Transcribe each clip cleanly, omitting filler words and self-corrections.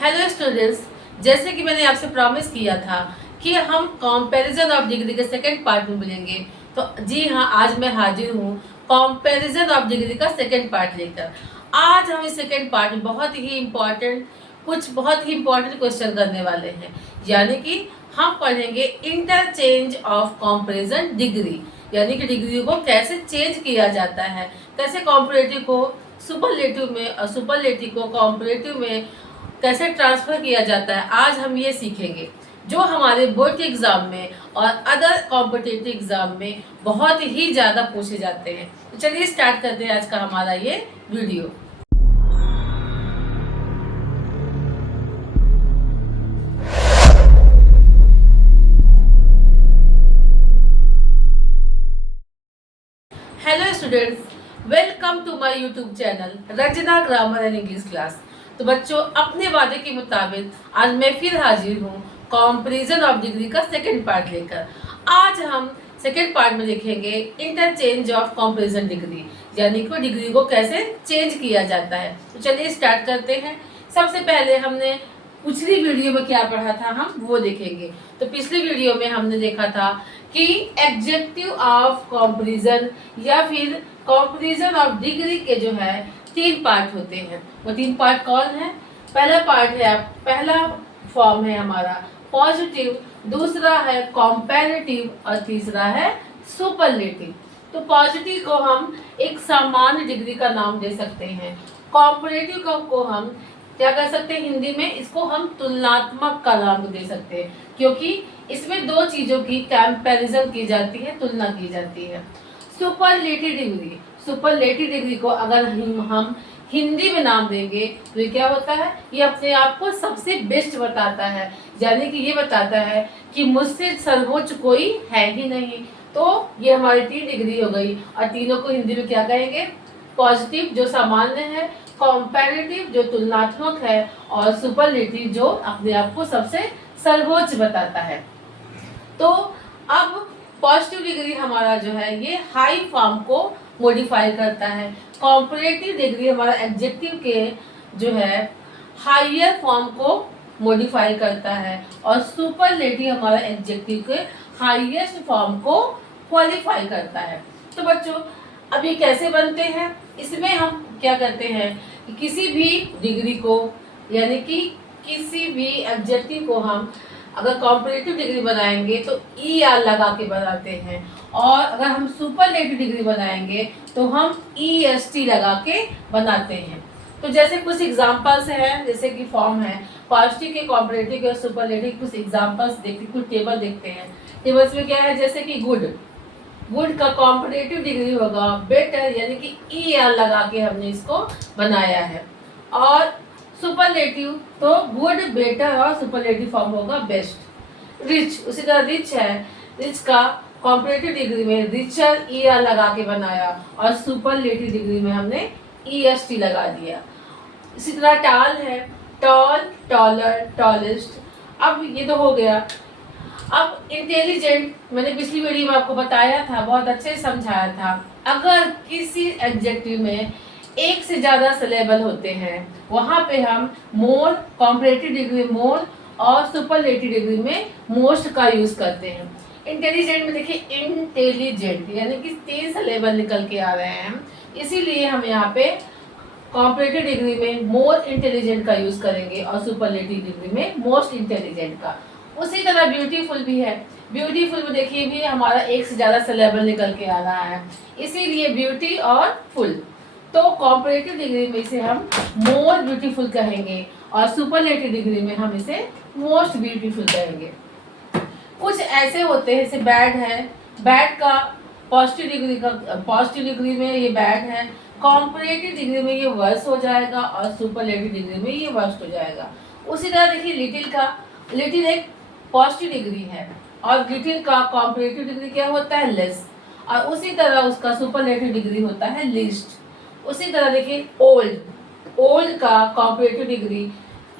Hello students, जैसे कि मैंने आपसे प्रॉमिस किया था कि हम कंपैरिजन ऑफ डिग्री के सेकंड पार्ट में मिलेंगे। तो जी हाँ, आज मैं हाजिर हूँ कंपैरिजन ऑफ डिग्री का सेकंड पार्ट लेकर। आज हम इस सेकंड पार्ट में बहुत ही इम्पोर्टेंट क्वेश्चन करने वाले हैं। यानी कि हम पढ़ेंगे इंटरचेंज ऑफ कंपैरिजन डिग्री, यानी कि डिग्री को कैसे चेंज किया जाता है, कैसे कॉम्परेटिव को सुपरलेटिव में और सुपरलेटिव को कॉम्परेटिव में कैसे ट्रांसफर किया जाता है। आज हम ये सीखेंगे जो हमारे बोर्ड के एग्जाम में और अदर कॉम्पिटिटिव एग्जाम में बहुत ही ज़्यादा पूछे जाते हैं। तो चलिए स्टार्ट करते हैं आज का हमारा ये video. Hello students, welcome to my YouTube channel Ranjana grammar and English class. तो बच्चों, अपने वादे के मुताबिक आज मैं फिर हाजिर हूँ कंपैरिजन ऑफ डिग्री का सेकंड पार्ट लेकर। आज हम सेकंड पार्ट में देखेंगे इंटरचेंज ऑफ कंपैरिजन डिग्री, यानी कि डिग्री को कैसे चेंज किया जाता है। तो चलिए स्टार्ट करते हैं। सबसे पहले हमने पिछली वीडियो में क्या पढ़ा था हम वो देखेंगे। तो पिछली वीडियो में हमने देखा था कि एडजेक्टिव ऑफ कंपैरिजन या फिर कंपैरिजन ऑफ डिग्री के जो है 3 पार्ट होते हैं। वो 3 पार्ट कौन है? पहला फॉर्म है हमारा पॉजिटिव, दूसरा है कंपैरेटिव और तीसरा है सुपरलेटिव। तो पॉजिटिव को हम एक सामान्य डिग्री का नाम दे सकते हैं, कंपैरेटिव को हम क्या कर सकते हैं हिंदी में, इसको हम तुलनात्मक का नाम दे सकते हैं, क्योंकि इसमें 2 चीजों की कंपैरिजन की जाती है, तुलना की जाती है। सुपरलेटिव डिग्री को अगर हम हिंदी में नाम देंगे तो ये क्या होता है, ये अपने आप को सबसे बेस्ट बताता है, यानी कि ये बताता है कि मुझसे सर्वोच्च कोई है ही नहीं। तो ये हमारी 3 डिग्री हो गई और तीनों को हिंदी में क्या कहेंगे? पॉजिटिव जो सामान्य है, कंपैरेटिव जो तुलनात्मक है और सुपरलेटिव जो अपने आप को सबसे सर्वोच्च बताता है। तो अब पॉजिटिव डिग्री हमारा जो है ये हाई फॉर्म को मॉडिफाई करता है, कंपैरेटिव डिग्री हमारा एडजेक्टिव के जो है हायर फॉर्म को मॉडिफाई करता है और सुपरलेटिव हमारा एडजेक्टिव के हाईएस्ट फॉर्म को क्वालिफाई करता है। तो बच्चों, अब ये कैसे बनते हैं? इसमें हम क्या करते हैं कि किसी भी डिग्री को, यानी कि किसी भी एडजेक्टिव को हम अगर कॉम्परेटिव डिग्री बनाएंगे तो ई आर लगा के बनाते हैं, और अगर हम सुपरलेटिव डिग्री बनाएंगे तो हम ई एस टी लगा के बनाते हैं। तो जैसे कुछ एग्जांपल्स हैं, जैसे कि फॉर्म है पॉजिटिव के, कॉम्परेटिव के और सुपरलेटिव, कुछ एग्जांपल्स देखते, कुछ टेबल देखते हैं। टेबल्स में क्या है, जैसे कि गुड का कॉम्परेटिव डिग्री होगा बेटर, यानी कि ई आर लगा के हमने इसको बनाया है। और सुपरलेटिव तो गुड, बेटर और सुपरलेटिव फॉर्म होगा बेस्ट। रिच, उसी तरह रिच है, रिच का कॉम्परेटिव डिग्री में रिचर ई आर लगा के बनाया और सुपरलेटिव डिग्री में हमने ई एस टी लगा दिया। इसी तरह टाल है, टॉल, टॉलर, टॉलेस्ट। अब ये तो हो गया। अब इंटेलिजेंट, मैंने पिछली वीडियो में आपको बताया था, बहुत अच्छे से समझाया था। अगर किसी एडजेक्टिव में एक से ज़्यादा सिलेबल होते हैं वहाँ पे हम मोर, कॉम्परेटिव डिग्री में मोर और सुपरलेटिव डिग्री में मोस्ट का यूज़ करते हैं। इंटेलिजेंट में देखिए इंटेलिजेंट, यानी कि 3 सिलेबल निकल के आ रहे हैं, इसीलिए हम यहाँ पे कॉम्परेटिव डिग्री में मोर इंटेलिजेंट का यूज़ करेंगे और सुपरलेटिव डिग्री में मोस्ट इंटेलिजेंट का। उसी तरह ब्यूटीफुल भी है। ब्यूटीफुल में देखिए भी हमारा एक से ज़्यादा सिलेबल निकल के आ रहा है, इसीलिए ब्यूटी और फुल। तो कॉम्परेटिव डिग्री में इसे हम मोर ब्यूटीफुल कहेंगे और सुपरलेटिव डिग्री में हम इसे मोस्ट ब्यूटीफुल कहेंगे। कुछ ऐसे होते हैं, जैसे बैड है, बैड का पॉजिटिव डिग्री में ये बैड है, कॉम्परेटिव डिग्री में ये वर्स हो जाएगा और सुपरलेटिव डिग्री में ये वर्स्ट हो जाएगा। उसी तरह देखिए लिटिल एक पॉजिटिव डिग्री है और लिटिल का कॉम्परेटिव डिग्री क्या होता है? लेस, और उसी तरह उसका सुपरलेटिव डिग्री होता है लीस्ट। उसी तरह देखिए ओल्ड का कॉम्परेटिव डिग्री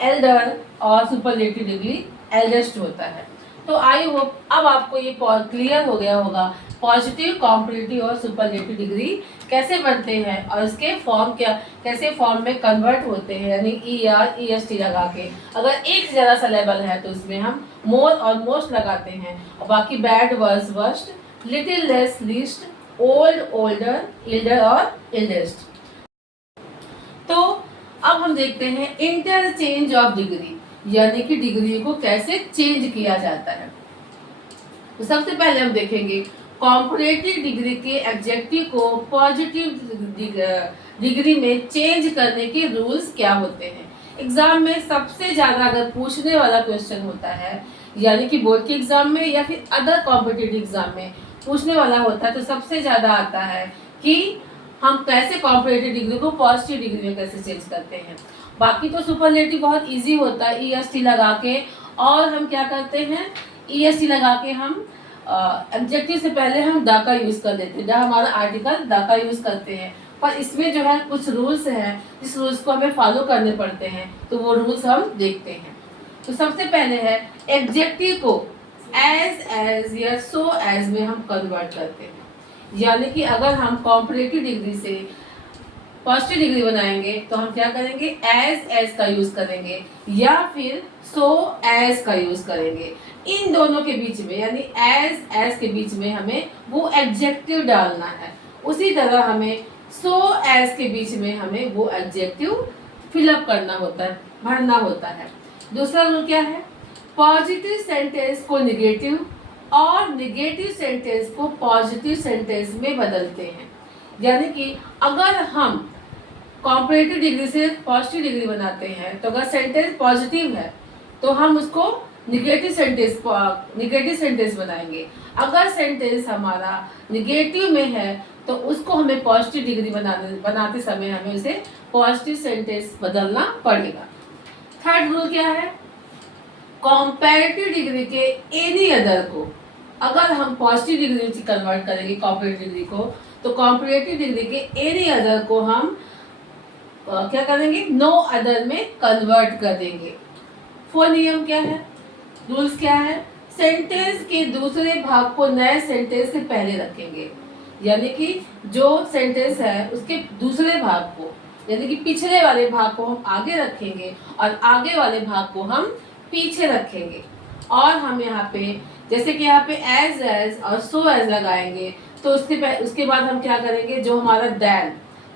एल्डर और सुपरलेटिव डिग्री एल्डेस्ट होता है। तो आई होप अब आपको ये क्लियर हो गया होगा पॉजिटिव, कॉम्परेटिव और सुपरलेटिव डिग्री कैसे बनते हैं और इसके फॉर्म क्या, कैसे फॉर्म में कन्वर्ट होते हैं, यानी ER EST लगा के। अगर एक से ज़्यादा सिलेबल है तो उसमें हम मोर और मोस्ट लगाते हैं, और बाकी bad worse worst, little less least, old older, elder और इल्डेस्ट। तो अब हम देखते हैं इंटरचेंज ऑफ डिग्री, यानी कि डिग्री को कैसे चेंज किया जाता है। तो सबसे पहले हम देखेंगे कॉम्परेटिव डिग्री के एडजेक्टिव को पॉजिटिव डिग्री में चेंज करने के रूल्स क्या होते हैं। एग्जाम में सबसे ज़्यादा अगर पूछने वाला क्वेश्चन होता है, यानी कि बोर्ड के एग्जाम में या फिर अदर कॉम्पिटिटिव एग्जाम में पूछने वाला होता है, तो सबसे ज़्यादा आता है कि हम कैसे कॉम्परेटिव डिग्री को पॉजिटिव डिग्री में कैसे चेंज करते हैं। बाकी तो सुपरलेटिव बहुत इजी होता है, EST लगा के, और हम क्या करते हैं, EST लगा के हम एडजेक्टिव से पहले हम दा का यूज़ कर देते हैं, दा हमारा आर्टिकल दा का यूज़ करते हैं। पर इसमें जो है कुछ रूल्स हैं, जिस रूल्स को हमें फॉलो करने पड़ते हैं, तो वो रूल्स हम देखते हैं। तो सबसे पहले है एडजेक्टिव को एज या सो एज में हम कन्वर्ट करते हैं, यानी कि अगर हम कॉम्परेटिव डिग्री से पॉजिटिव डिग्री बनाएंगे तो हम क्या करेंगे, एज का यूज करेंगे या फिर सो एज का यूज करेंगे। इन दोनों के बीच में, यानी एज के बीच में हमें वो एडजेक्टिव डालना है। उसी तरह हमें सो एज के बीच में हमें वो एडजेक्टिव फिलअप करना होता है, भरना होता है। दूसरा रूल क्या है, पॉजिटिव सेंटेंस को निगेटिव और निगेटिव सेंटेंस को पॉजिटिव सेंटेंस में बदलते हैं। यानी कि अगर हम कॉम्परेटिव डिग्री से पॉजिटिव डिग्री बनाते हैं, तो अगर सेंटेंस पॉजिटिव है तो हम उसको निगेटिव सेंटेंस बनाएंगे। अगर सेंटेंस हमारा निगेटिव में है तो उसको हमें पॉजिटिव डिग्री बनाते समय हमें उसे पॉजिटिव सेंटेंस बदलना पड़ेगा। थर्ड रूल क्या है, कॉम्पैरेटिव डिग्री के एनी अदर को अगर हम पॉजिटिव डिग्री में कन्वर्ट करेंगे कॉम्परेटिव डिग्री को, तो कॉम्परेटिव डिग्री के एनी अदर को हम क्या करेंगे, नो अदर में कन्वर्ट कर देंगे। फोर नियम क्या है, रूल्स क्या है, सेंटेंस के दूसरे भाग को नए सेंटेंस से पहले रखेंगे, यानी कि जो सेंटेंस है उसके दूसरे भाग को, यानी कि पिछले वाले भाग को हम आगे रखेंगे और आगे वाले भाग को हम पीछे रखेंगे। और हम यहाँ पे जैसे कि यहाँ पे एज और सो एज लगाएंगे, तो उसके बाद हम क्या करेंगे, जो हमारा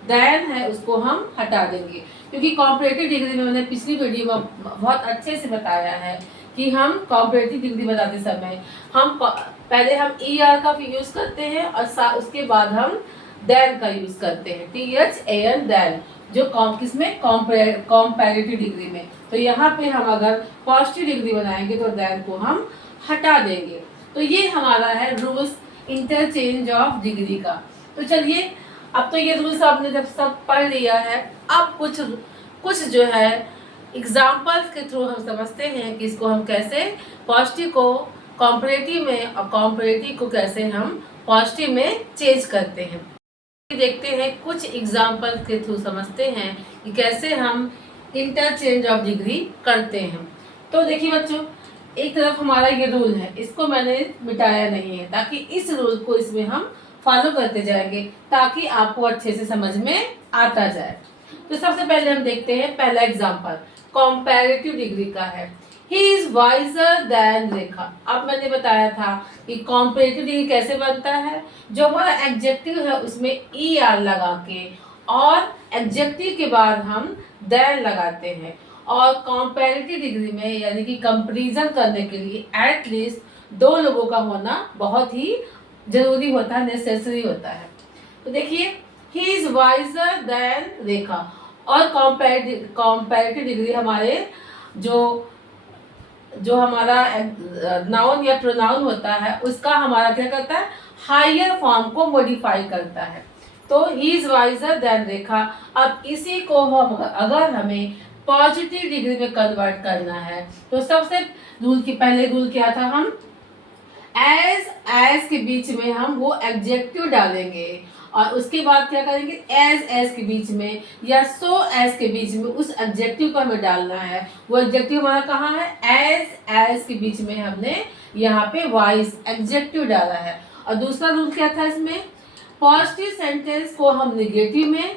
देन है उसको हम हटा देंगे, क्योंकि कॉम्परेटिव डिग्री में मैंने पिछली वीडियो में बहुत अच्छे से बताया है कि हम कॉम्परेटिव डिग्री बनाते समय हम पहले हम ER का यूज़ करते हैं और उसके बाद हम देन का यूज़ करते हैं, THAN देन, जो किसमें कॉम्पैरेटिव डिग्री में। तो यहाँ पे हम अगर पॉजिटिव डिग्री बनाएंगे तो देन को हम हटा देंगे। तो ये हमारा है रूल्स इंटरचेंज ऑफ डिग्री का। तो चलिए, अब तो ये रूल्स आपने जब सब पढ़ लिया है, अब कुछ जो है एग्जाम्पल्स के थ्रू हम समझते हैं कि इसको हम कैसे पॉजिटिव को कॉम्परेटिव में और कॉम्परेटिव को कैसे हम पॉजिटिव में चेंज करते हैं। देखते हैं कुछ एग्जाम्पल के थ्रू समझते हैं कि कैसे हम इंटरचेंज ऑफ डिग्री करते हैं। तो देखिए बच्चों, एक तरफ हमारा ये रूल है, इसको मैंने मिटाया नहीं है, ताकि इस रूल को इसमें हम फॉलो करते जाएंगे ताकि आपको अच्छे से समझ में आता जाए। तो सबसे पहले हम देखते हैं पहला एग्जाम्पल कॉम्पैरेटिव डिग्री का है, he is visor than Rekha. अब मैंने बताया था कि कॉम्पैरेटिव डिग्री कैसे बनता है, जो हमारा एडजेक्टिव है उसमें ER लगा के और एडजेक्टिव के बाद हम देन लगाते हैं। और कॉम्पैरेटिव डिग्री में यानी कि कंपैरिजन करने के लिए एटलीस्ट 2 लोगों का होना बहुत ही जरूरी होता है, नेसेसरी होता है। तो देखिए, ही इज वाइजर देन रेखा, और कॉम्पैरेटिव डिग्री हमारे जो हमारा नाउन या प्रोनाउन होता है उसका हमारा क्या करता है, हायर फॉर्म को मॉडिफाई करता है। तो he is visor than Rekha. अब इसी को हम अगर हमें पॉजिटिव डिग्री में कन्वर्ट करना है, तो सबसे पहले रूल क्या था, हम एज के बीच में हम वो एडजेक्टिव डालेंगे और उसके बाद क्या करेंगे, एज के बीच में या सो एज के बीच में उस एडजेक्टिव को हमें डालना है। वो एडजेक्टिव हमारा कहाँ है, एज के बीच में हमने यहाँ पे वाइज एडजेक्टिव डाला है। और दूसरा रूल क्या था इसमें, पॉजिटिव सेंटेंस को हम निगेटिव में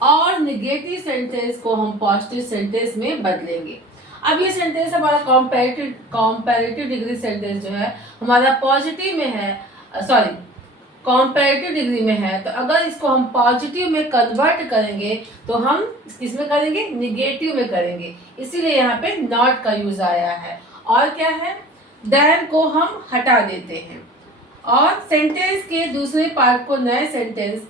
और निगेटिव सेंटेंस को हम पॉजिटिव सेंटेंस में बदलेंगे। अब ये सेंटेंस हमारा कॉम्पैरेटिव डिग्री सेंटेंस जो है हमारा पॉजिटिव में है, सॉरी कॉम्पैरेटिव डिग्री में है, तो अगर इसको हम पॉजिटिव में कन्वर्ट करेंगे तो हम किसमें करेंगे, निगेटिव में करेंगे, इसीलिए यहाँ पे नॉट का यूज आया है। और क्या है, देन को हम हटा देते हैं और सेंटेंस के दूसरे पार्ट को नए सेंटेंस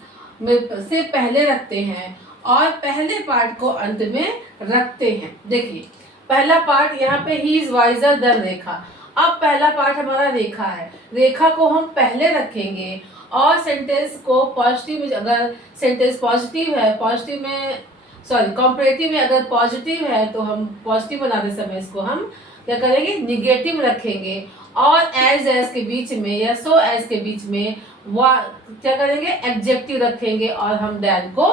में से पहले रखते हैं और पहले पार्ट को अंत में रखते हैं। देखिए पहला पार्ट यहाँ पे he is visor than Rekha. अब पहला पार्ट हमारा रेखा है, रेखा को हम पहले रखेंगे और सेंटेंस को पॉजिटिव में, अगर सेंटेंस पॉजिटिव है, पॉजिटिव में सॉरी कॉम्परेटिव में अगर पॉजिटिव है तो हम पॉजिटिव बनाते समय इसको हम क्या करेंगे, निगेटिव रखेंगे और एज के बीच में या सो एज के बीच में क्या करेंगे, एडजेक्टिव रखेंगे और हम देन को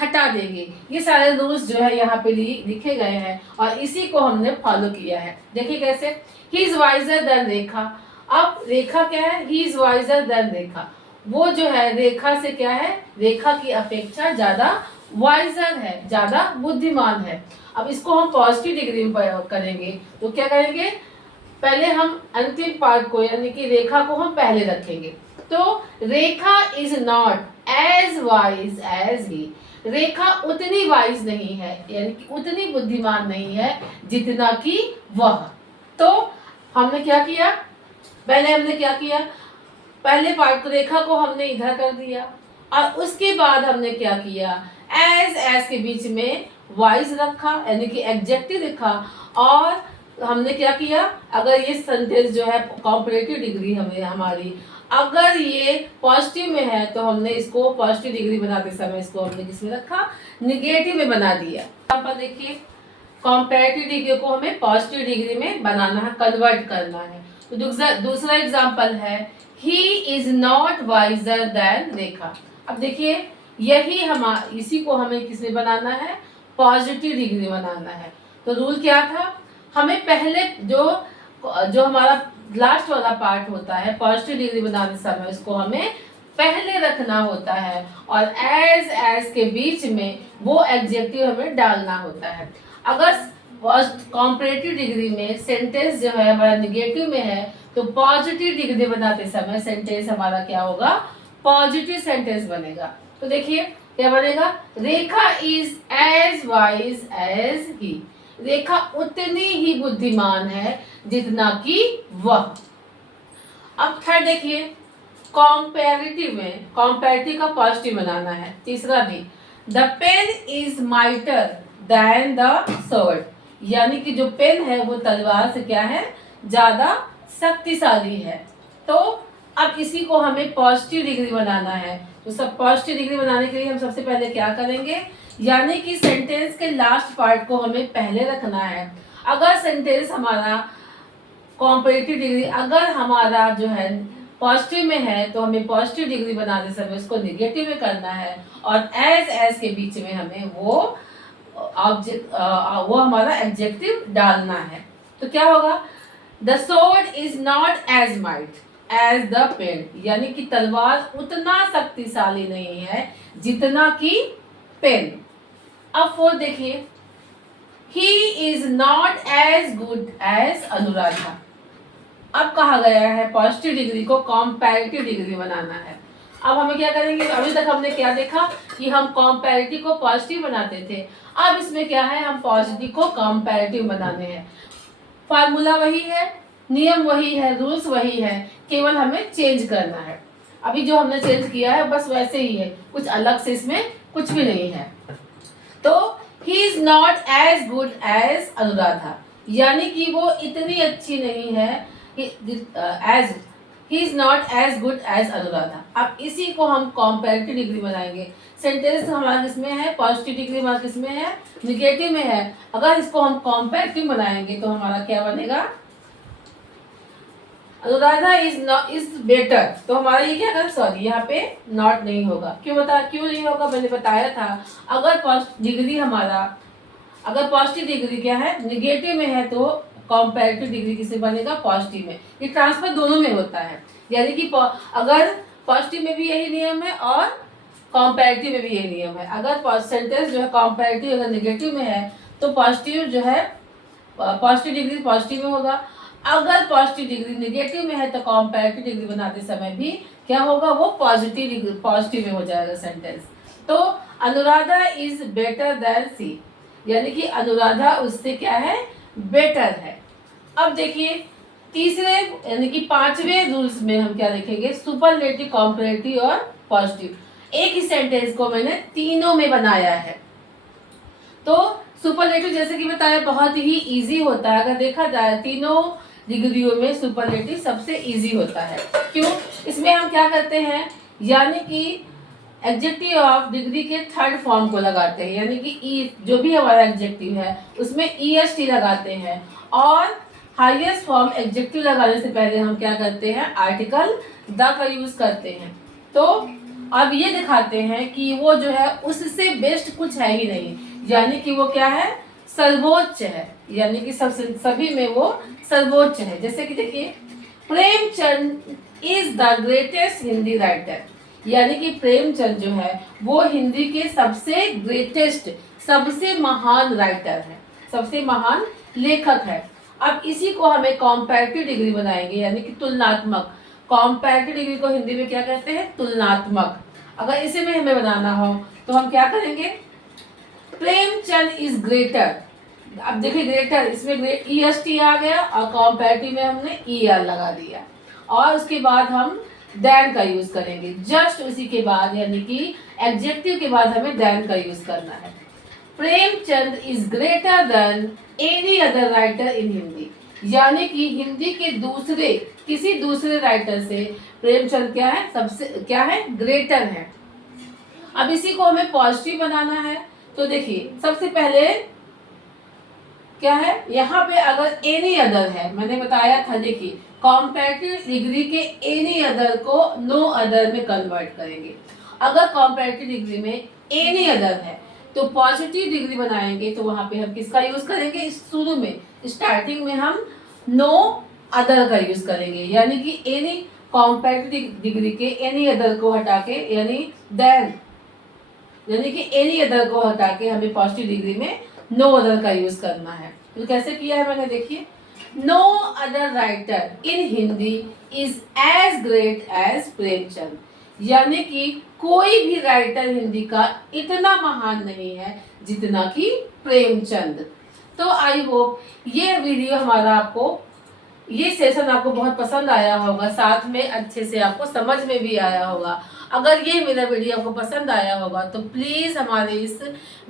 हटा देंगे। ये सारे रूल्स जो है यहाँ पे लिखे गए हैं और इसी को हमने फॉलो किया है। देखिए कैसे, he is visor than Rekha. अब रेखा क्या है, ही इज वाइजर देन रेखा, वो जो है रेखा से क्या है, रेखा की अपेक्षा ज्यादा वाइजर है, ज्यादा बुद्धिमान है। अब इसको हम पॉजिटिव डिग्री में प्रयोग करेंगे तो क्या करेंगे, पहले हम अंतिम पार्ट को यानी कि रेखा को हम पहले रखेंगे। तो Rekha is not as wise as he, Rekha उतनी वाइज नहीं है यानी कि उतनी बुद्धिमान नहीं है जितना कि वह। तो हमने क्या किया, पहले हमने क्या किया, पहले पार्ट को रेखा को हमने इधर कर दिया और उसके बाद हमने क्या किया, एज के बीच में वाइज रखा यानी कि एडजेक्टिव लिखा और हमने क्या किया, अगर ये सेंटेंस जो है कॉम्परेटिव डिग्री हमें हमारी अगर ये पॉजिटिव में है तो हमने इसको पॉजिटिव डिग्री बनाते समय इसको हमने किसमें रखा, निगेटिव में बना दिया। एग्जांपल देखिए, कॉम्पैरेटिव डिग्री को हमें पॉजिटिव डिग्री में बनाना है, कन्वर्ट करना है। तो दूसरा एग्जांपल है, he is not wiser than Rekha. अब देखिए यही इसी को हमें किसमें बनाना है, पॉजिटिव डिग्री बनाना है। तो रूल क्या था, हमें पहले जो हमारा लास्ट वाला पार्ट होता है पॉजिटिव डिग्री बनाने समय उसको हमें पहले रखना होता है और एज के बीच में वो एडजेक्टिव हमें डालना होता है। अगर कॉम्परेटिव डिग्री में सेंटेंस जो है हमारा निगेटिव में है तो पॉजिटिव डिग्री बनाते समय सेंटेंस हमारा क्या होगा, पॉजिटिव सेंटेंस बनेगा। तो देखिए क्या बनेगा, Rekha is as wise as he, Rekha उतनी ही बुद्धिमान है जितना कि वह। अब थर्ड देखिए, कॉम्पैरेटिव में कॉम्पैरेटिव का पॉजिटिव बनाना है। तीसरा भी, the pen is mightier than the sword, यानी कि जो पेन है वो तलवार से क्या है, ज्यादा शक्तिशाली है। तो अब इसी को हमें पॉजिटिव डिग्री बनाना है। तो सब पॉजिटिव डिग्री बनाने के लिए हम सबसे पहले क्या करेंगे, यानी कि सेंटेंस के लास्ट पार्ट को हमें पहले रखना है। अगर सेंटेंस हमारा कॉम्परेटिव डिग्री अगर हमारा जो है पॉजिटिव में है तो हमें पॉजिटिव डिग्री बनाने समय उसको निगेटिव में करना है और एज के बीच में हमें वो हमारा एडजेक्टिव डालना है। तो क्या होगा, the sword is not as might as the pen, यानी कि तलवार उतना शक्तिशाली नहीं है जितना कि पेन। अब फोर्थ देखिए, he is not as good as Anuradha. अब कहा गया है पॉजिटिव डिग्री को कॉम्पैरेटिव डिग्री बनाना है। अब हमें क्या करेंगे, अभी तक हमने क्या देखा कि हम कॉम्पैरेटिव को पॉजिटिव बनाते थे, अब इसमें क्या है, हम पॉजिटिव को कॉम्पैरेटिव बनाने हैं। फार्मूला वही है, नियम वही है, रूल्स वही है, केवल हमें चेंज करना है। अभी जो हमने चेंज किया है बस वैसे ही है, कुछ अलग से इसमें कुछ भी नहीं है। तो he is not as good as Anuradha, यानी कि वो इतनी अच्छी नहीं है as he is not as good as Anuradha. अब इसी को हम कॉम्पैरेटिव डिग्री बनाएंगे। सेंटेंस हमारा किसमें है, पॉजिटिव डिग्री हमारा किसमें है, निगेटिव में है। अगर इसको हम कॉम्पैरेटिव बनाएंगे तो हमारा क्या बनेगा, अनुराधा इज बेटर। तो हमारा ये क्या कर, सॉरी यहाँ पे नॉट नहीं होगा। क्यों नहीं होगा, मैंने बताया था अगर डिग्री हमारा अगर पॉजिटिव डिग्री क्या है, निगेटिव में है तो कॉम्पैरेटिव डिग्री किसे बनेगा, पॉजिटिव में। ये ट्रांसफर दोनों में होता है, यानी कि अगर पॉजिटिव में भी यही नियम है और कॉम्पैरेटिव में भी यही नियम है। अगर सेंटेंस जो है कॉम्पैरेटिव अगर नेगेटिव में है तो पॉजिटिव जो है पॉजिटिव डिग्री पॉजिटिव में होगा। अगर पॉजिटिव डिग्री नेगेटिव में है तो कॉम्पैरेटिव डिग्री बनाते समय भी क्या होगा, वो पॉजिटिव में हो जाएगा सेंटेंस। तो अनुराधा इज बेटर देन सी, यानी कि अनुराधा उससे क्या है, बेटर है। अब देखिए तीसरे यानी कि 5वें रूल्स में हम क्या देखेंगे, सुपरलेटिव, कॉम्पैरेटिव और पॉजिटिव। एक ही सेंटेंस को मैंने तीनों में बनाया है। तो सुपरलेटिव जैसे कि बताया बहुत ही इजी होता है। अगर देखा जाए तीनों डिग्रियों में सुपरलेटिव सबसे इजी होता है। क्यों? इसमें हम क्या करते हैं, यानी कि एडजेक्टिव ऑफ डिग्री के थर्ड फॉर्म को लगाते हैं, यानी कि ई जो भी हमारा एडजेक्टिव है उसमें EST लगाते हैं। और हाईएस्ट फॉर्म एडजेक्टिव लगाने से पहले हम क्या करते हैं, आर्टिकल द का यूज करते हैं। तो अब ये दिखाते हैं कि वो जो है उससे बेस्ट कुछ है ही नहीं, यानी कि वो क्या है, सर्वोच्च है, यानी कि सभी में वो सर्वोच्च है। जैसे कि देखिए Premchand is the greatest Hindi writer, यानी कि प्रेमचंद जो है वो हिंदी के सबसे ग्रेटेस्ट, सबसे महान राइटर है, सबसे महान लेखक है। अब इसी को हमें कॉम्पैरेटिव डिग्री बनाएंगे, यानी कि तुलनात्मक। कॉम्पैरेटिव डिग्री को हिंदी में क्या कहते हैं, तुलनात्मक। अगर इसे में हमें बनाना हो तो हम क्या करेंगे, प्रेमचंद इज ग्रेटर। अब देखिए ग्रेटर, इसमें EST आ गया और कॉम्पैरेटिव में हमने ER लगा दिया और उसके बाद हम देन का यूज करेंगे। जस्ट उसी के बाद यानी कि एडजेक्टिव के बाद हमें देन का यूज करना है। Premchand is greater than any other writer in Hindi, यानी कि हिंदी के किसी दूसरे राइटर से प्रेमचंद क्या है, सबसे क्या है, ग्रेटर है। अब इसी को हमें पॉजिटिव बनाना है। तो देखिए सबसे पहले क्या है, यहाँ पे अगर एनी अदर है, मैंने बताया था, देखिए कॉम्पैरेटिव डिग्री के एनी अदर को नो अदर में कन्वर्ट करेंगे। अगर कॉम्पैरेटिव डिग्री में एनी अदर है तो पॉजिटिव डिग्री बनाएंगे तो वहां पे हम किसका यूज करेंगे, शुरू में स्टार्टिंग में हम नो अदर का यूज करेंगे, यानी कि एनी कॉम्पैरेटिव डिग्री के एनी अदर को हटा के यानी देन, यानी कि एनी अदर को हटा के हमें पॉजिटिव डिग्री में नो अदर का यूज करना है। तो कैसे किया है मैंने, देखिए no other writer in Hindi is as great as Premchand, यानी कि कोई भी राइटर हिंदी का इतना महान नहीं है जितना कि प्रेमचंद। तो आई होप ये वीडियो हमारा आपको, ये सेशन आपको बहुत पसंद आया होगा, साथ में अच्छे से आपको समझ में भी आया होगा। अगर ये मेरा वीडियो आपको पसंद आया होगा तो प्लीज़ हमारे इस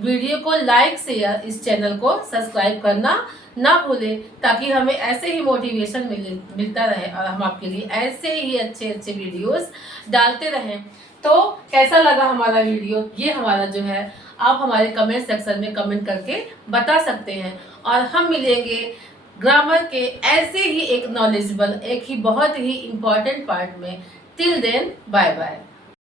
वीडियो को लाइक, शेयर, इस चैनल को सब्सक्राइब करना ना भूलें, ताकि हमें ऐसे ही मोटिवेशन मिलता रहे और हम आपके लिए ऐसे ही अच्छे अच्छे वीडियोस डालते रहें। तो कैसा लगा हमारा वीडियो, ये हमारा जो है आप हमारे कमेंट सेक्शन में कमेंट करके बता सकते हैं। और हम मिलेंगे ग्रामर के ऐसे ही एक नॉलेजेबल, एक ही बहुत ही इम्पोर्टेंट पार्ट में। Till then bye bye.